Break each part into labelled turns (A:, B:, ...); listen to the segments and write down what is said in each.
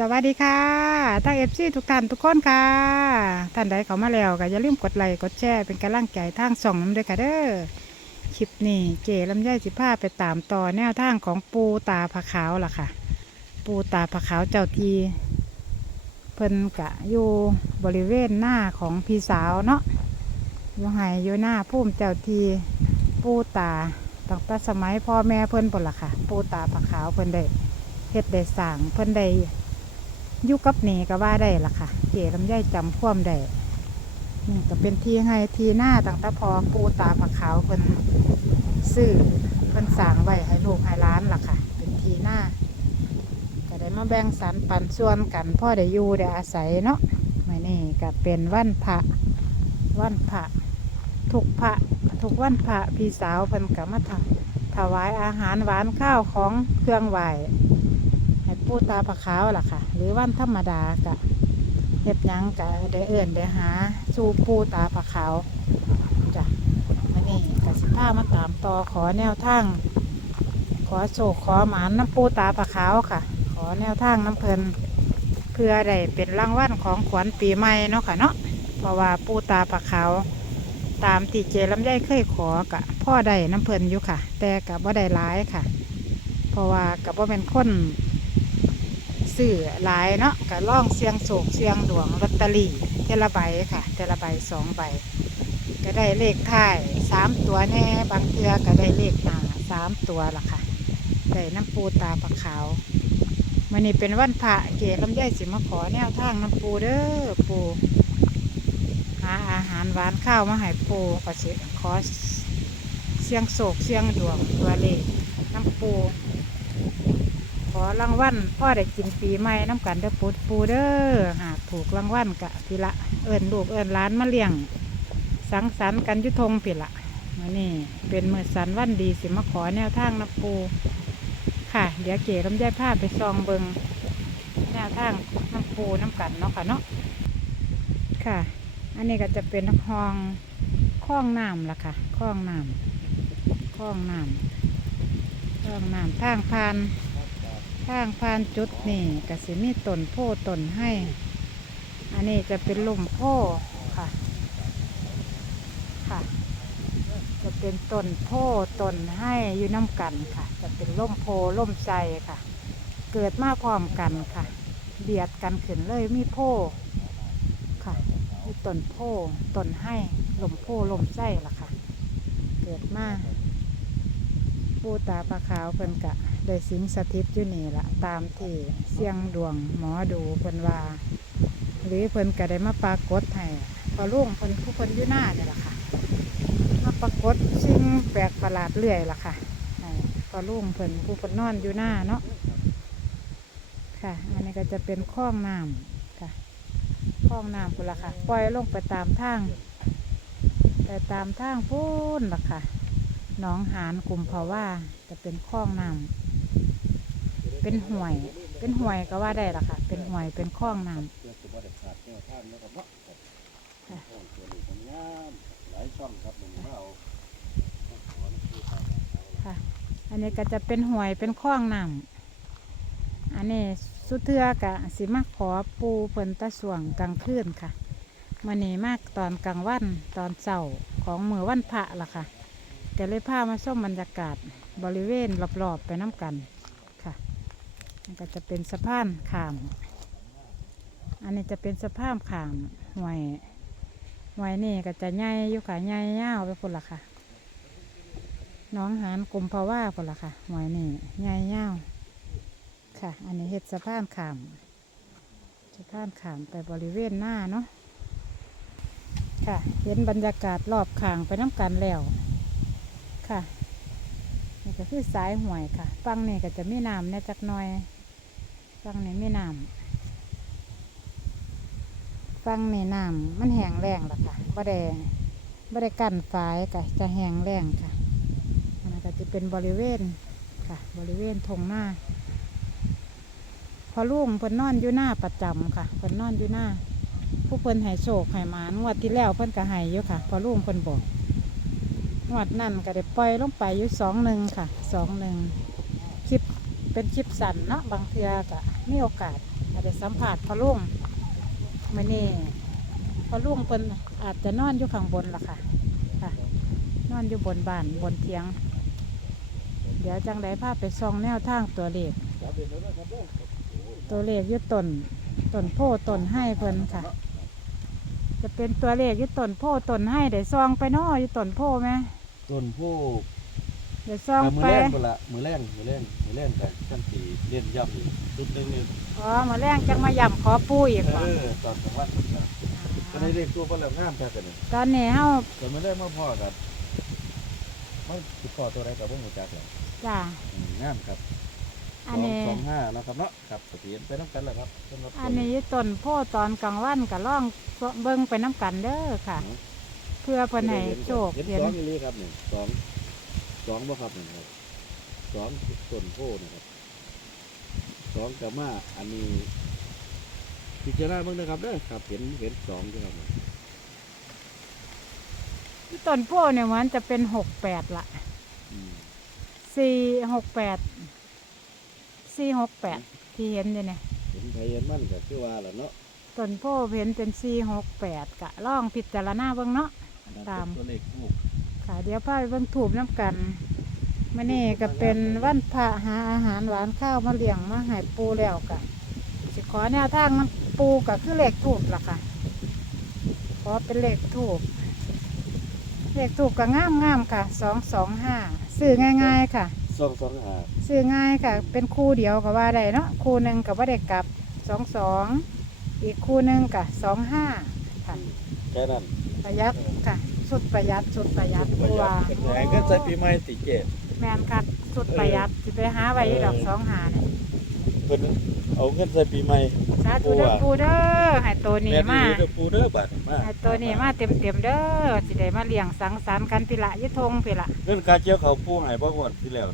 A: สวัสดีค่ะท่านเอฟซีทุกท่านทุกคนค่ะ ท่านใดเข้ามาแล้วก็อย่าลืมกดไลค์กดแชร์เป็นกำลังใจทางส่องน้ำด้วยค่ะเด้อ คลิปนี้เก๋ลำไยสิผ้าไปตามต่อแนวทางของปูตาผาขาวล่ะค่ะ ปูตาผาขาวเจ้าทีเพิ่นกะอยู่บริเวณหน้าของพี่สาวเนาะอยู่ไห้อยู่หน้าพุ่มเจ้าทีปูตาตั้งแต่สมัยพ่อแม่เพิ่นปนล่ะค่ะ ปูตาผาขาวเพิ่นได้เฮ็ดได้สร้างเพิ่นได้ ยู่กับนีก็ว่าได้ล่ะค่ะเก๋ลำไยจำควมได้นี่ก็เป็นที่ให้ทีหน้าตั้งต่พอปูตาผาขาวเพิ่นซื้อเพิ่นสางไว้ให้ลูกให้ร้านล่ะค่ะ เป็นทีหน้าก็ได้มาแบ่งสรรปันส่วนกันพ่อได้อยู่ได้อาศัยเนาะไม่นี่ก็เป็นวันพระวันพระทุกพระทุกวันพระพี่สาวเพิ่นก็มาทำถวายอาหารหวานข้าวของเครื่องไหว ปูตาปะขาวล่ะค่ะ หรือวันธรรมดาก็เฮ็ดยังก็ได้เอื่นได้หา สู่ปูตาปะขาวจ้ะอันนี้กะสิผ้ามาตามต่อขอแนวทางขอโศกขอหมานน้ำปูตาปลาขาวค่ะ ขอแนวทางน้ำเพลินเพื่อได้เป็นรางวัลของขวัญปีใหม่เนาะค่ะเนาะเพราะว่าปูตาปลาขาวตามที่เจลำไยเคยขอกะพ่อได้น้ำเพลินอยู่ค่ะ แต่กับว่าได้หลายค่ะ เพราะว่ากับว่าเป็นคน สื่อหลายเนาะกับล่องเสียงโศกเสียงดวงลอตเตอรี่เทละใบค่ะเทละใบสองใบ ก็ได้เลขท้ายสามตัวแน่บางเทือก็ได้เลขหน้าสามตัวละค่ะได้น้ำปูตาปลาขาวมันนี้เป็นวันพระเกศลำไยสิมาขอแนวทางน้ำปูเด้อปูหาอาหารหวานข้าวมาให้ปูก็สิขอเสียงโศกเสียงดวงตัวเลขน้ำปู อรางวัลพ่อได้กินปีใหม่น้ำกันเด้อปูปูเด้อหากถูกรางวัลกะทีละเอิญลูกเอิญร้านมาเลี้ยง สังสรรค์กันยุทงผิดละมานี่เป็นมือสันวันดีสิมาขอแนวทางนะปูค่ะ เดี๋ยวเก๋ลำไยผ้าไปซองเบิงแนวทางน้ำปูน้ำกันเนาะค่ะเนาะค่ะ อันนี้ก็จะเป็นห้องคล้องน้ำละค่ะคล้องน้ำคล้องน้ำคล้องน้ำทางพาน ทางพานจุดนี่ก็สิมีต้นโพต้นให้ อันนี้จะเป็นลมโพค่ะ ค่ะ จะเป็นต้นโพต้นให้อยู่น้ำกันค่ะ จะเป็นร่มโพร่มใจค่ะ เกิดมาพร้อมกันค่ะ เบียดกันขึ้นเลยมีโพค่ะมีต้นโพต้นให้ลมโพลมใจล่ะค่ะ เกิดมาปูตาปลาขาวเพิ่นกะ ได้สิงสถิตอยู่นี่ละตามที่เสียงดวงหมอดูเพิ่นว่า หรือเพิ่นก็ได้มาปรากฏให้พอลุงเพิ่นผู้เพิ่นอยู่หน้าเนี่ยแหละค่ะมาปรากฏสิ่งแปลกประหลาดเรื่อยละค่ะพอลุงเพิ่นผู้เพิ่นนอนอยู่หน้าเนาะค่ะ อันนี้ก็จะเป็นคลองน้ำค่ะคลองน้ำพุ่นละค่ะ ปล่อยลงไปตามทางไปตามทางพูนละค่ะหนองหานกลุ่มเพราะว่าจะเป็นคลองน้ำ เป็นห่วย เป็นห่วยก็ว่าได้ล่ะค่ะ เป็นห่วยเป็นคลองน้ำ
B: เพื่อจะบ่ได้ขาดแนวทางแล้วก็เนาะครับ
A: ค่ะ
B: องตัวนี้ทำงามหลายช่องครับผมว่าเอาขอหนังสือทางการ
A: ค่ะ อันนี้ก็จะเป็นห่วยเป็นคลองน้ำอันนี้สุเทือกะสิมาขอปูเพิ่นตะสวงกลางคืนค่ะมันนี้มากตอนกลางวันตอนเสาร์ของมือวันพระล่ะค่ะก็เลยพามาชมบรรยากาศบริเวณรอบๆไปน้ำกัน มันก็จะเป็นสะพานขาม อันนี้จะเป็นสะพานขามห่วยห่วยนี่ก็จะใหญ่อยู่ค่ะใหญ่ยาวไปคนละค่ะ น้องหานกลมภาวะคนละค่ะหวยนี่ใหญ่ยาวค่ะ อันนี้เห็ดสะพานขามสะพานขามไปบริเวณหน้าเนาะค่ะ เห็นบรรยากาศรอบขางไปน้ำกันแล้วค่ะนี่ก็คือสายห่วยค่ะ ฟังนี่ก็จะมีน้ำแน่จักหน่อย ฟังในี่มีน้ำฟังในน้ำมันแห้งแรงละค่ะบ่ได้บ่ได้กั้นฝายก็จะแห้งแรงค่ะอันก็จะเป็นบริเวณค่ะ บริเวณทงหน้าพอลุงเพิ่นนอนอยู่หน้าประจำค่ะเพิ่นนอนอยู่หน้า ผู้เพิ่นให้โชคให้หมานวดที่แล้วเพิ่นก็ให้อยู่ค่ะ พอลุงเพิ่นบอกงวดนั่นก็ได้ปล่อยลงไปอยู่สองหนึ่งค่ะสองหนึ่ง เป็นคลิปสั้นเนาะบางเทือก็มีโอกาสอาจจะสัมผัสพอลุงมื่อนี้พอลุ่งเพิ่นอาจจะนอนอยู่ข้างบนล่ะค่ะค่ะ นอนอยู่บนบ้านบนเทียง เดี๋ยวจังไดพาพไปส่องแนวทางตัวเลข
B: จับเด็ดแล้วนะครับเด้อครับโอ้ย
A: ตัวเลขยึดต้นต้นโพต้นให้เพิ่นค่ะ จะเป็นตัวเลขยึดต้นโพต้นให้ได้ซองไปนออยู่ต้นโพไหม
B: ต้นผู้
A: ได้ซอง
B: มือ
A: ไป
B: แรงคนละมือแรงมือแรงมือแรงแต่ขั้นสีเล่นย่ำอีกชุดหนึงนี่
A: อ๋อมาแรงจังมาย่ำขอปูอีก
B: เอ
A: ว่ะ
B: อตอนกลางวันมันก็ก็ได้เรียกตัวคนละงามแท้กันนี่
A: ตอนนี้เฮา
B: แต่มือแรงมาพ่อกันมันติดต่อตัวใดกับพวกหัวจักเลย
A: จ้า
B: อืมงามครับ
A: อันนี้
B: สองห้านะครับเนาะครับเสถียรไปน้ำกันแหละครับสำหรับ
A: อันนี้ต้นโพตอนกลางวันก็ล่องเบิ่งไปน้ำกันเด้อค่ะ เพื่อเพิ่นให้โชค
B: เห็น
A: เห็น
B: สองอีหลีครับนี่สอง สองบ่ครับนี่ครับสองต้นโพนะครับสองกับมาอันนี้พิจารณาเบิ่งนะครับเด้อครับ เห็นเห็นสองใช่ไหมครับ
A: ต้นโพเนี่ยมันจะเป็นหกแปดละ
B: อืม
A: สี่หกแปดสี่หกแปดที่เห็นอยู่เนี่ย
B: เห็นไผเห็นมันก็คือว่าล่ะเนาะ
A: ต้นโพเห็นเป็นสี่หกแปดกะล่องพิจารณาเบิ่งเนาะ
B: อันนั้น
A: ตาม
B: เป็นตัวเลขทูบ
A: ค่ะเดี๋ยวพาไปเบิ่งถูบน้ำกันมื่อนี้ก็เป็นวันพระหาอาหารหวานข้าวมาเลี้ยงมาให้ปูแล้วกะสิขอแนวทางน้ำปูก็คือเลขถูบล่ะค่ะ ขอเป็นเลขถูบเลขถูกก็งามงามๆค่ะสองสองห้าซื้อง่าย ๆ ค่ะ
B: สองสองห้า
A: ซื้อง่ายค่ะ เป็นคู่เดียวก็ว่าได้เนาะคู่หนึ่งกับว่าได้กลับสองสองอีกคู่หนึ่งกับสองห้าค่ะ
B: แค่นั้น
A: ประหยัดค่ะ สุดประหยัดสุดประหยัดตัวา
B: แหงก็ใส่ปีใหม่ติเกต
A: แมนค่ะสุดประหยัดสิไปหาไว้อยู่ดอกสองหาเนี่ย
B: เพิ่นเอาเงินใส่ปีใหม่
A: สาธุเด้อปูเด้อให้ตัวนี้มา
B: แเด้อปูเด้อบัดมา
A: ให้ตัวนี้มาเต็มเต็มๆเด้อสิได้มาเลี้ยงสังสรรค์กันพิละยะทงพิละ
B: เงินค่าเจียวเขาปูให้บ่ก่อนที่แล้ว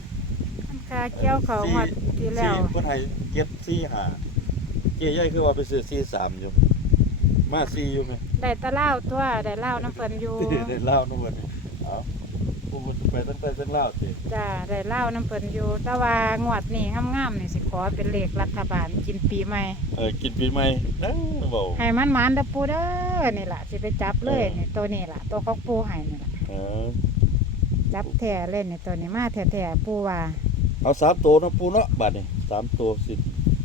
A: อันค่าเกี่ยวเขาหมดที่แล้ว
B: สี่เพิ่นให้เก็บสี่หาเจ๊ใหญ่คือว่าไปซื้อสี่สามอยู่ มาสี่อยู่ไหม
A: ได้แตะเล่าวตัวได้เล่าวน้ำเพิ่นอยู่
B: ได้เล่านู่นนี่เอาปูมันไปตั้งแต่ตั้งเล่าสิ
A: จ้าได้เล่าวน้ำเพิ่นอยู่แต่ว่างวดนี้งามๆนี่สิขอเป็นเลขรัฐบาลกินปีใหม่
B: เออกินปีใหม่เด้อเบา
A: ให้มันหมันเด้อปูเด้อนี่ล่ะสิไปจับเลย
B: เออ
A: นี่ตัวนี้ล่ะ ตัวของปูให้นี่ล่ะ
B: เออ
A: จับแท้เล่นนี่ตัวนี้มาแท้ๆปูว่า
B: เอาสามตัวเนาะปูเนาะบัดนี่สามตัวสิ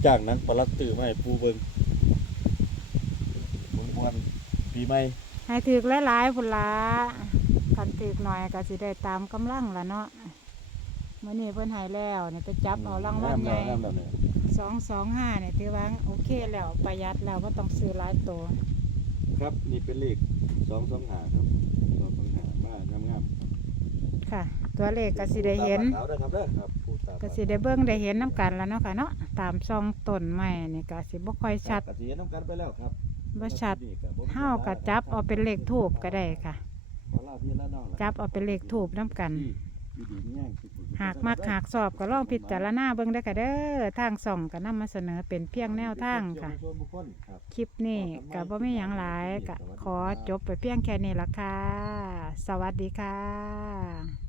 B: จ้างหนังปลาลัดตื้อมาให้ปูเบิ่งม วนๆปีใหม่
A: ให้ถือหลายๆพุ่นละกันถือหน่อยก็สิได้ตามกำลังละเนาะมื้อนี้เพิ่นให้แล้วนี่ไปจับเอารางวัลใหญ่
B: งามแล้วเนี่ย
A: สองสองห้าเนี่ยถือว่าโอเคแล้วประหยัดแล้วบ่ต้องซื้อหลายตัว
B: ครับนี่เป็นเลขสองสองหาครับสองสองหามางามๆ
A: ค่ะ ตัวเลขก็สิได้เห็น
B: ตามขาวด้อครับเด้อครับปูตา
A: ก็สิได้เบิ่งได้เห็นน้กันแล้วเนาะค่ะเนาะตามซองต้นไม้นี่ก็สิบ่ค่อยชัด
B: กสิเห็นน้ำกันไปแล้วครับ
A: บ่ชัดเฮาก็จับเอาเป็นเลขทูบก็ได้ค่ะ
B: ขอลาพี่และน้องล่ะ
A: จับเอาเป็นเลขทูบน้กัน
B: ที่ดีๆแง่งสิปู่
A: หากมักหากสอบก็ลองพิจารณาเบิ่งได้อค่ะเด้อทางส่องก็นำมาเสนอเป็นเพียงแนวทางค่ะ
B: ส่วนบุคคลครับ
A: คลิปนี้ก็บ่มีหยังหลายก็ขอจบไปเพียงแค่นี้ละค่ะ สวัสดีค่ะ